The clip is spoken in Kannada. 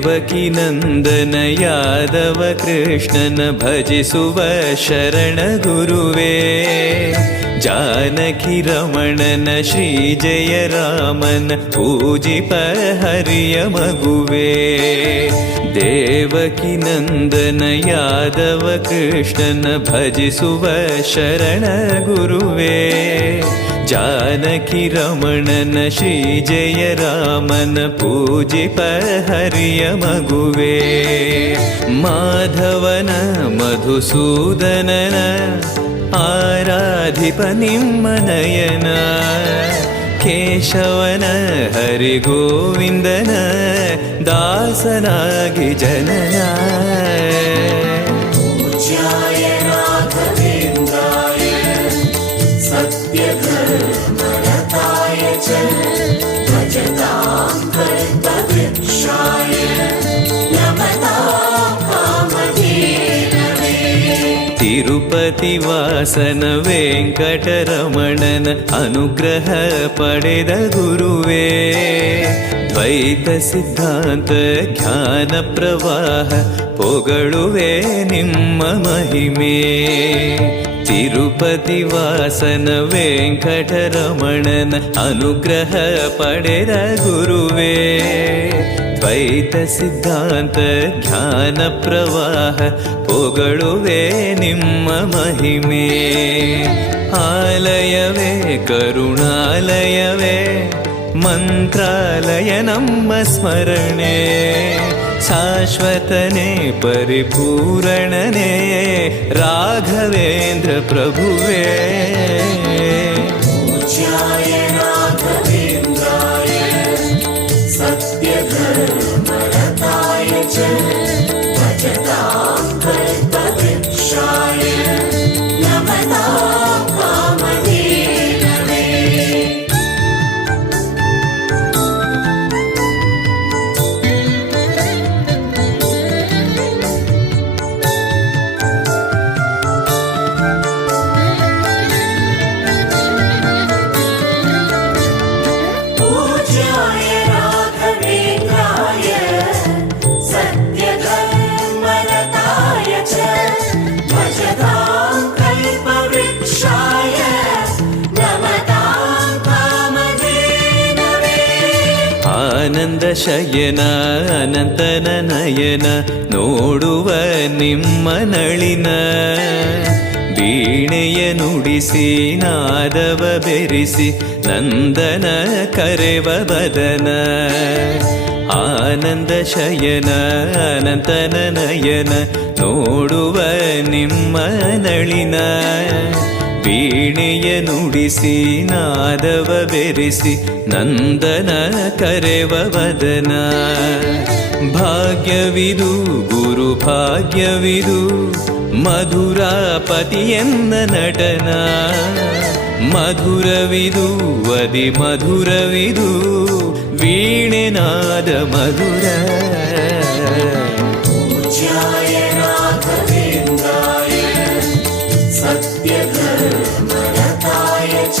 ದೇವಕಿ ನಂದನ ಯಾದವ ಕೃಷ್ಣನ ಭಜಿಸುವ ಶರಣ ಗುರುವೇ. ಜಾನಕಿ ರಮಣನ ಶ್ರೀ ಜಯ ರಾಮನ ಪೂಜಿಪ ಹರಿಯ ಮಗುವೇ. ದೇವಕಿ ನಂದನ ಯಾದವ ಕೃಷ್ಣನ ಭಜಿಸುವ ಶರಣ ಗುರುವೇ. ಜಾನಕಿ ರಮಣನ ಶ್ರೀ ಜಯ ರಾಮನ ಪೂಜಿಪ ಹರಿಯ ಮಗುವೇ. ಮಾಧವನ ಮಧುಸೂದನನ ಆರಾಧಿಪ ನಿಮ್ಮ ನಯನ. ಕೇಶವನ ಹರಿಗೋವಿಂದನ ದಾಸನಾಗಿ ಜನನ. ಪೂಜ್ಯಾಯ ರಾಘವೇಂದ್ರಾಯ ಸತ್ಯಧರ್ಮರತಾಯ ಚ ಭಜತಾಂ ಕಲ್ಪವೃಕ್ಷಾಯ ನಮತಾಂ ಕಾಮಧೇನವೇ. ತಿರುಪತಿ ವಾಸನ ವೆಂಕಟರಮಣನ ಅನುಗ್ರಹ ಪಡೆದ ಗುರುವೇ. ದ್ವೈತ ಸಿದ್ಧಾಂತ ಜ್ಞಾನ ಪ್ರವಾಹ ಪೊಗಳುವೆ ನಿಮ್ಮ ಮಹಿಮೆ. ತಿರುಪತಿ ವಾಸನ ವೆಂಕಟರಮಣನ ಅನುಗ್ರಹ ಪಡೆದ ಗುರುವೇ. ದ್ವೈತ ಸಿದ್ಧಾಂತ ಜ್ಞಾನ ಪ್ರವಾಹ ಪೊಗಳುವೆ ನಿಮ್ಮ ಮಹಿಮೆ. ಆಲಯವೇ ಕರುಣಾಲಯವೇ ಮಂತ್ರಾಲಯ ನಮ್ಮ ಸ್ಮರಣೆ. ಶಾಶ್ವತನೇ ಪರಿಪೂರಣನೇ ರಾಘವೇಂದ್ರ ಪ್ರಭುವೇ. ಪೂಜ್ಯಾಯ ರಾಘವೇಂದ್ರಾಯ ಸತ್ಯಧರ್ಮರತಾಯ ಚ ಭಜತಾಂ ಕಲ್ಪವೃಕ್ಷಾಯ ನಮತಾಂ ಕಾಮಧೇನವೇ. ಪೂಜ್ಯಾಯ ರಾಘವೇಂದ್ರಾಯ ಸತ್ಯಧರ್ಮರತಾಯ ಚ ಭಜತಾಂ ಕಲ್ಪವೃಕ್ಷಾಯ ನಮತಾಂ ಕಾಮಧೇನವೇ. ಆನಂದ ಶಯನ ಅನಂತನ ನಯನ ನೋಡುವ ನಿಮ್ಮ ನಳಿನ. ವೀಣೆಯ ನುಡಿಸಿ ನಾದವ ಬೆರೆಸಿ ನಂದನ ಕರೆವ ಬದನ. ಆನಂದ ಶಯನ ಅನಂತನ ನಯನ ನೋಡುವ ನಿಮ್ಮ ನಳಿನ. ವೀಣೆಯ ನುಡಿಸಿ ನಾದವ ಬೆರೆಸಿ ನಂದನ ಕರೆವ ವದನ. ಭಾಗ್ಯವಿದು ಗುರು ಭಾಗ್ಯವಿದು ಮಧುರಾಪತಿಯನ್ನ ನಟನ. ಮಧುರವಿದು ಅದಿ ಮಧುರವಿದು ವೀಣೆನಾದ ಮಧುರ. ಪೂಜ್ಯಾಯ ರಾಘವೇಂದ್ರಾಯ ಸತ್ಯಧರ್ಮರತಾಯ ಚ